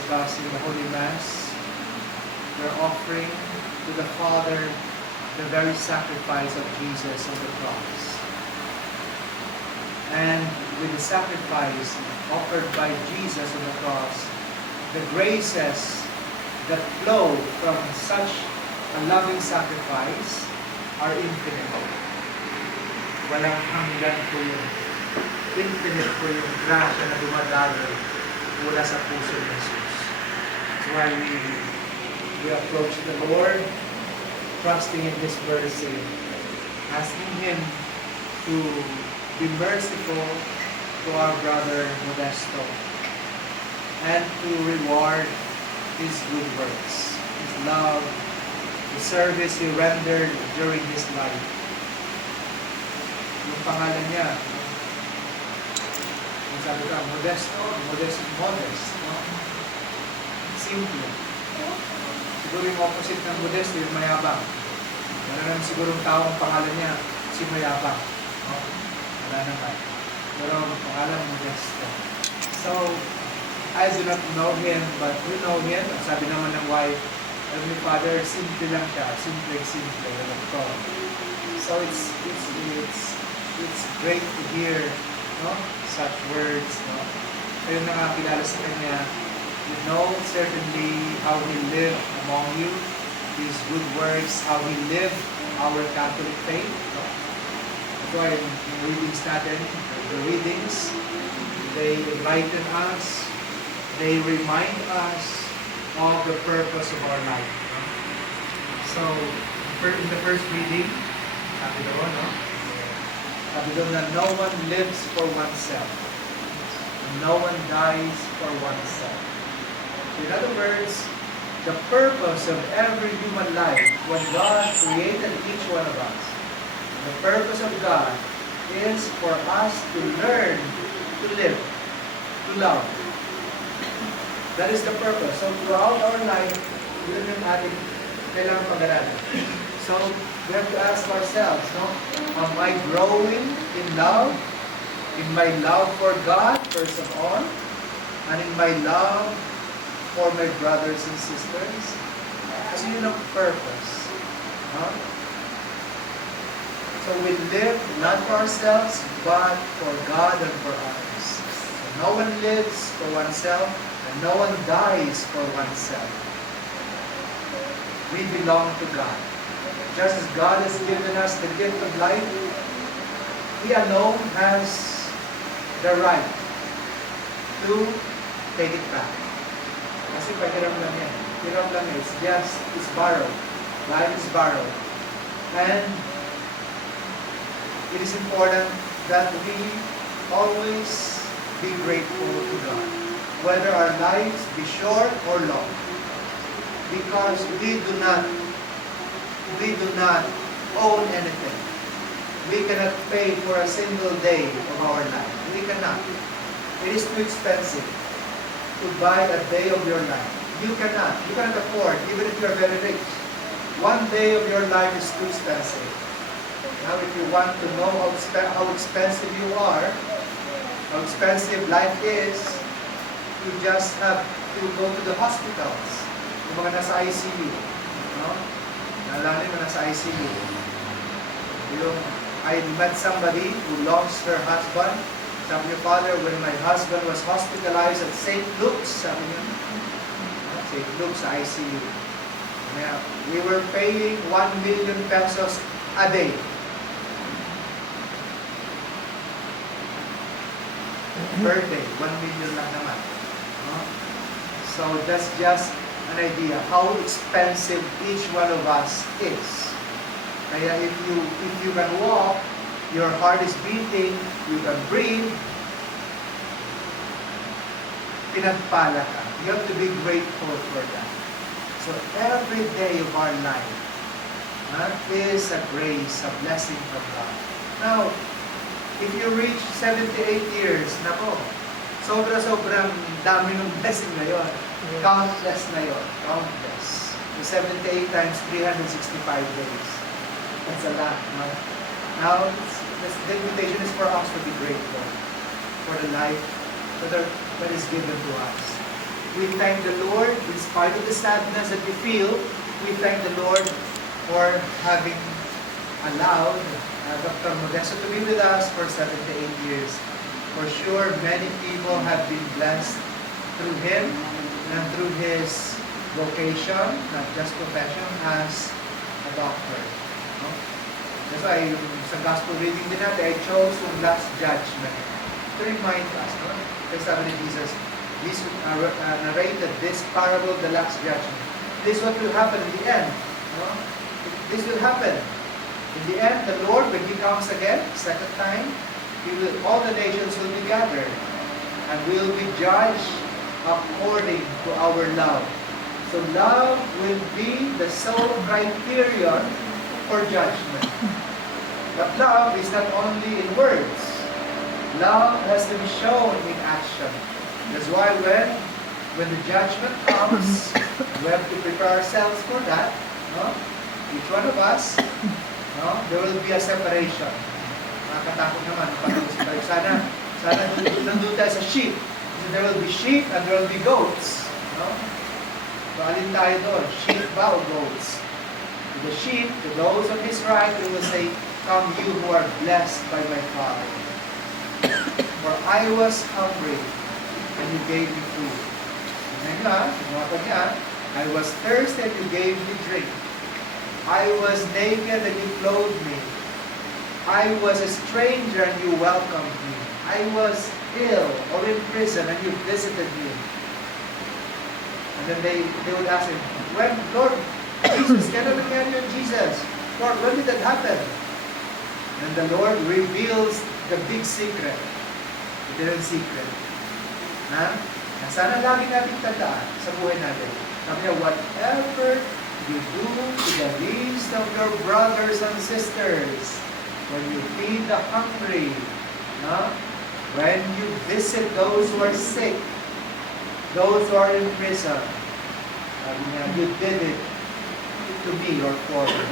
Because in the Holy Mass, we're offering to the Father the very sacrifice of Jesus on the cross. And with the sacrifice offered by Jesus on the cross, the graces that flow from such a loving sacrifice are infinite. Walang hanggan po yun. Infinite po yung grasya na dumadagal mula sa puso ni Jesus. That's why we approach the Lord, trusting in His mercy, asking Him to be merciful to our brother Modesto and to reward his good works, his love, the service he rendered during his life. Yung pangalan niya, yung sabi ka, Modesto, modest, no? Simple. Siguro yung opposite ng Modesto, yung mayabang. Wala naman sigurong taong pangalan niya, si mayabang. No? Wala naman. Pero pangalan Modesto. So, I do not know him, but we know him. Sabi naman ng wife, Heavenly Father, simple lang siya. Simple. Walang to. So, it's great to hear, no, such words. No? Kayo nakakilala sa kanya, you know certainly how he lived among you, his good works, how he lived our Catholic faith. No? That's why in readings natin, the readings, they enlighten us, they remind us of the purpose of our life. No? So, in the first reading, sabi doon, no? Sabi doon na no one lives for oneself. No one dies for oneself. In other words, the purpose of every human life, when God created each one of us, the purpose of God is for us to learn to live, to love. That is the purpose. So throughout our life, yun yung ating kailangan pag-aralan. So we have to ask ourselves, no? Am I growing in love? In my love for God, first of all, and in my love for my brothers and sisters? Kasi yun ang purpose. No? So we live not for ourselves, but for God and for others. So no one lives for oneself, and no one dies for oneself. We belong to God. Just as God has given us the gift of life, He alone has the right to take it back. Kasi pahiram lang yan. Hiram lang yan. It's borrowed. Life is borrowed. And it is important that we always be grateful to God, whether our lives be short or long, because we do not own anything. We cannot pay for a single day of our life. We cannot. It is too expensive to buy a day of your life. You cannot afford, even if you are very rich. One day of your life is too expensive. Now, if you want to know how expensive you are, how expensive life is, you just have to go to the hospitals. Yung mga nasa ICU. No? Naalala mo nasa ICU. I met somebody who lost her husband. Sabi niya, Father, when my husband was hospitalized at St. Luke's, sabi niya, St. Luke's ICU. We were paying 1 million pesos a day. Per day, 1 million lang naman. So that's just an idea how expensive each one of us is. Kaya if you can walk, your heart is beating, you can breathe, pinagpala ka. You have to be grateful for that. So every day of our life is a grace, a blessing from God. Now, if you reach 78 years, nako, sobrang dami ng blessing na yun. Countless na yun. Countless. So 78 times 365 days. That's a lot. No? Now, the invitation is for us to be grateful for the life that is given to us. we thank the Lord, in spite of the sadness that we feel, we thank the Lord for having allowed Dr. Modesto to be with us for 7 to 8 years. For sure, many people have been blessed through him and through his vocation, not just profession, as a doctor. No? That's why sa gospel reading din natin, I chose yung last judgment to remind us. No? Kasi sabi ni Jesus, Jesus narrated this parable of the last judgment. This is what will happen in the end. No? This will happen. In the end, the Lord, when He comes again, second time, all the nations will be gathered. And we will be judged according to our love. So love will be the sole criterion for judgment. But love is not only in words. Love has to be shown in action. That's why when the judgment comes, we have to prepare ourselves for that. No? Each one of us, no? There will be a separation. Nakakatakot naman. Sana nandun tayo sa sheep. So there will be sheep and there will be goats. No? So alin tayo doon? Sheep ba o goats? To the sheep, to those on His right, He will say, "Come you who are blessed by my Father. For I was hungry, and you gave me food. I was thirsty, and you gave me drink. I was naked, and you clothed me. I was a stranger, and you welcomed me. I was ill or in prison, and you visited me." And then they would ask him, "When, Lord Jesus, can I remember you, Jesus? Lord, when did that happen?" And the Lord reveals the big secret. Ito yung secret. Na sana lagi natin tandaan sa buhay natin. Sabi niya, whatever you do to the least of your brothers and sisters, when you feed the hungry, when you visit those who are sick, those who are in prison, sabi niya, you did it to me or for me.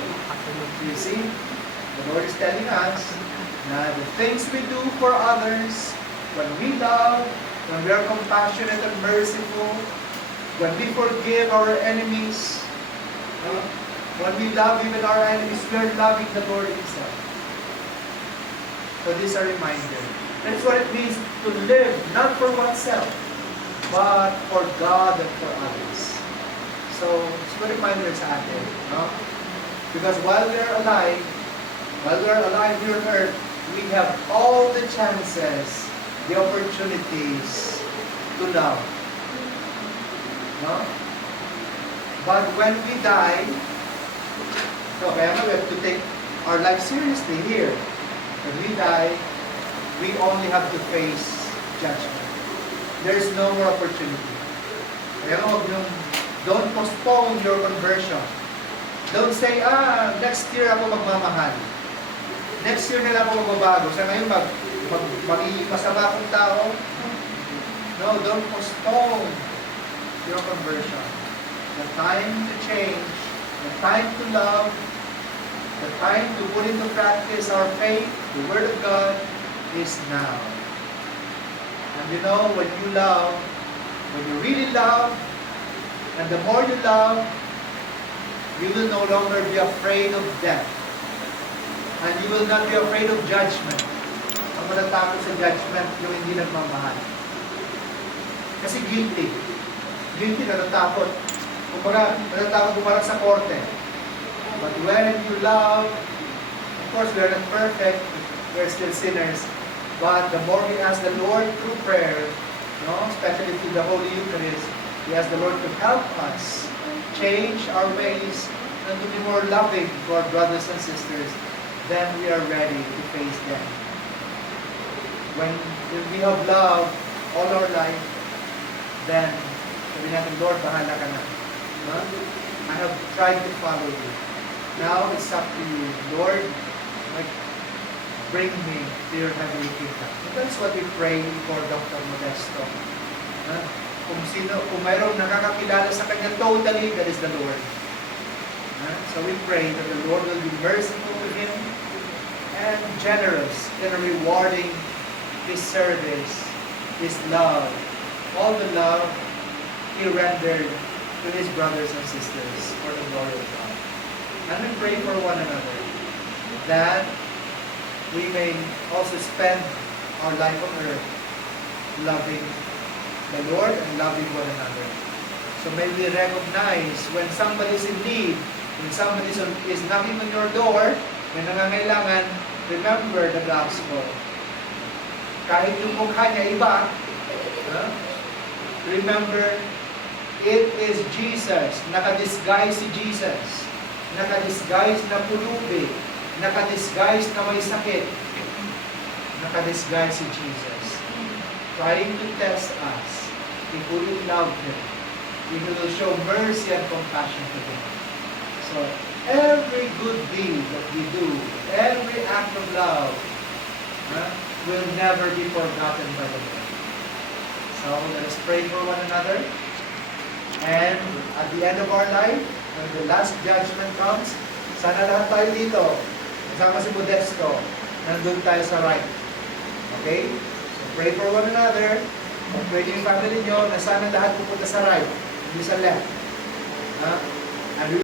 You see, the Lord is telling us na the things we do for others, when we love, when we are compassionate and merciful, when we forgive our enemies, when we love even our enemies, we are loving the Lord Himself. So this is a reminder. That's what it means to live, not for oneself, but for God and for others. So, it's a reminder sa atin. No? Because while we are alive here on earth, we have all the chances, the opportunities to love. No? But when we die, so kaya we have to take our life seriously here. When we die, we only have to face judgment. There's no more opportunity. Kaya don't postpone your conversion. Don't say, next year ako magmamahal. Next year na lang ako magbabago. Sa ngayon, magiging masama akong tao. No, don't postpone your conversion. The time to change, the time to love, the time to put into practice our faith, the Word of God, is now. And you know, when you love, when you really love, and the more you love, you will no longer be afraid of death. And you will not be afraid of judgment. Ang matatakot sa judgment, yung hindi nagmamahal. Kasi guilty. Guilty na natakot. Kumbaga, natatakot parang sa korte. But when you love, of course, we are not perfect. We are still sinners. But the more we ask the Lord through prayer, especially through the Holy Eucharist, we ask the Lord to help us change our ways and to be more loving to our brothers and sisters. Then we are ready to face them. When we have love all our life, then sabi natin, Lord, bahala ka na. I have tried to follow you. Now it's up to you. Lord, bring me to your heavenly kingdom. And that's what we pray for Dr. Modesto. Kung mayroong nakakakilala sa kanya totally, that is the Lord. So we pray that the Lord will be merciful to him and generous in rewarding his service, his love, all the love he rendered to his brothers and sisters for the glory of God. And we pray for one another that we may also spend our life on earth loving the Lord and loving one another. So may we recognize when somebody is in need, when somebody is knocking on your door, may nangangailangan, remember the gospel. Kahit yung mukha niya iba, remember, it is Jesus. Nakadisguise si Jesus. Nakadisguise na pulubi. Nakadisguise na may sakit. Nakadisguise si Jesus. Trying to test us if we will love Him. If we will show mercy and compassion to Him. So, every good deed that we do, every act of love, will never be forgotten by the Lord. So, let us pray for one another. And at the end of our life, when the last judgment comes, sana lahat tayo dito, kasama si Modesto, nandun tayo sa right. Okay? So, pray for one another. Pray yung family nyo na sana lahat pupunta sa right, hindi sa left.